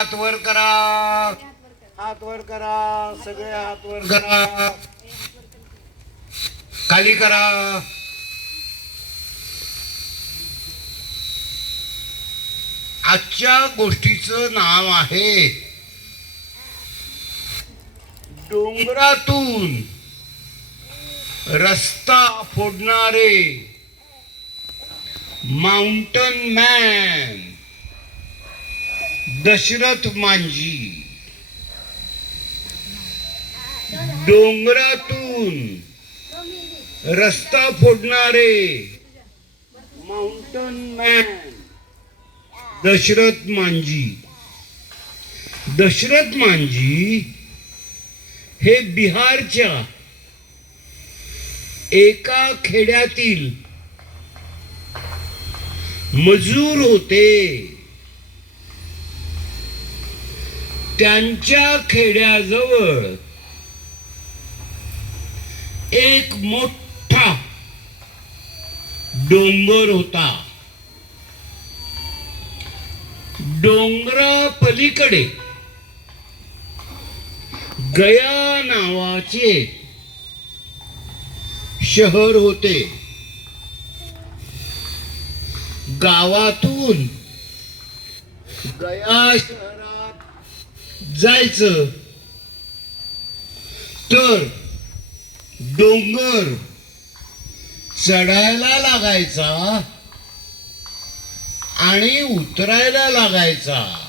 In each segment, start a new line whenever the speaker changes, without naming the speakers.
हात वर करा. हात वर करा. सगळे हात वर करा. खाली करा. आजच्या गोष्टीचं नाव आहे डोंगरातून रस्ता फोडणारे माउंटन मॅन दशरथ मांजी डोंगरातून रस्ता फोडणारे माउंटन मॅन दशरथ मांजी दशरथ मांजी हे बिहारच्या एका खेड्यातील मजूर होते. त्यांच्या खेड्याजवळ एक मोठा डोंगर होता. डोंगरा पलीकडे गया नावाचे शहर होते. गावातून गया शहरा जायचं. तर डोंगर चढायला लागायचा आणि उतरायला लागायचा.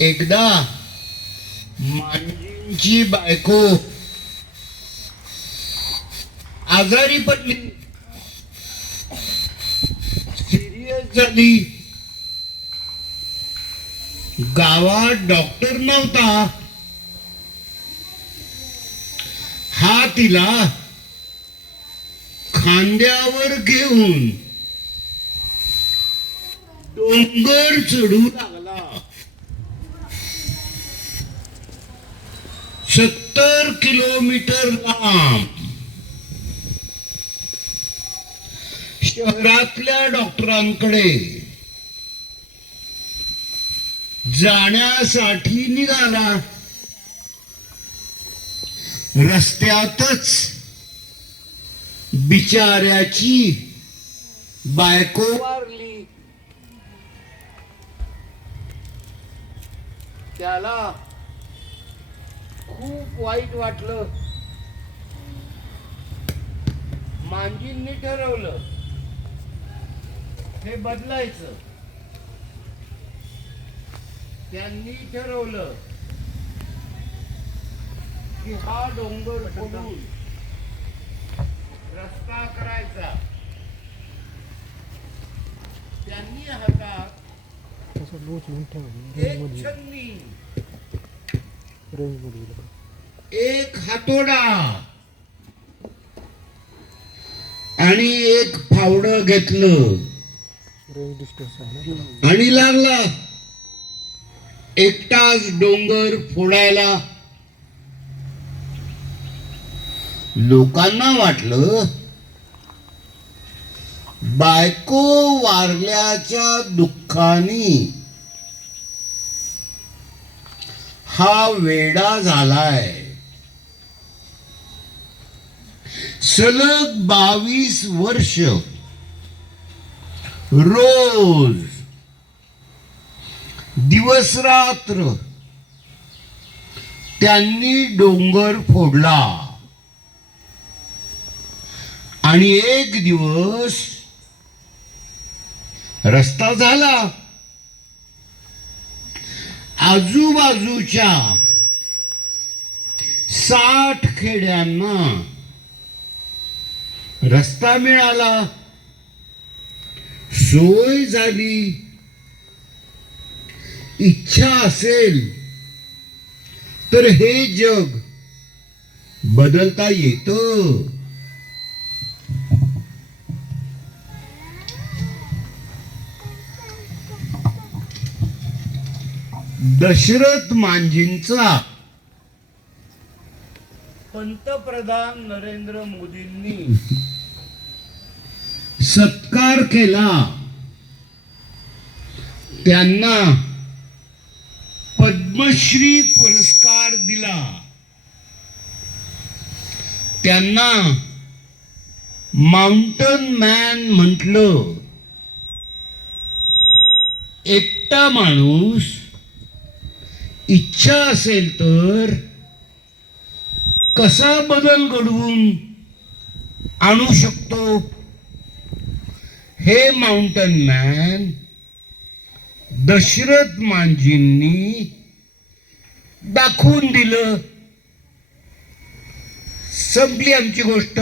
एकदा मांजींची बायको आजारी पडली. सिरियस झाली. गावात डॉक्टर नव्हता. हा तिला खांद्यावर घेऊन डोंगर चढू लागला. सत्तर किलोमीटर लांब. शहरातल्या डॉक्टरांकडे जाण्यासाठी निघाला. रस्त्यातच बिचाऱ्याची बायको वारली. त्याला खूप वाईट वाटलं. मांजींनी ठरवलं. हे बदलायचं. त्यांनी ठरवलं की हा डोंगर फोडून रस्ता करायचा. त्यांनी हातात एक. एक हातोडा आणि एक फावड घेतलं. आणि लागला. एकटाच डोंगर फोडायला लोकांना वाटलं बायको वारल्याच्या दुःखानी हा वेडा झालाय. सलग बावीस वर्ष रोज दिवस रात्र त्यांनी डोंगर फोडला. आणि एक दिवस रस्ता झाला. आजूबाजूच्या साठ खेड्यांना रस्ता मिळाला. सोय झाली. इच्छा असेल तर हे जग बदलता येतं. दशरथ मांजींचा पंतप्रधान नरेंद्र मोदींनी सत्कार केला. त्यांना पद्मश्री पुरस्कार दिला. त्यांना माउंटन मॅन म्हटलं. एकटा माणूस इच्छा असेल तर कसा बदल घडवून आणू शकतो? हे माउंटन मॅन दशरथ मांजींनी दाखवून दिलं. संपली आमची गोष्ट.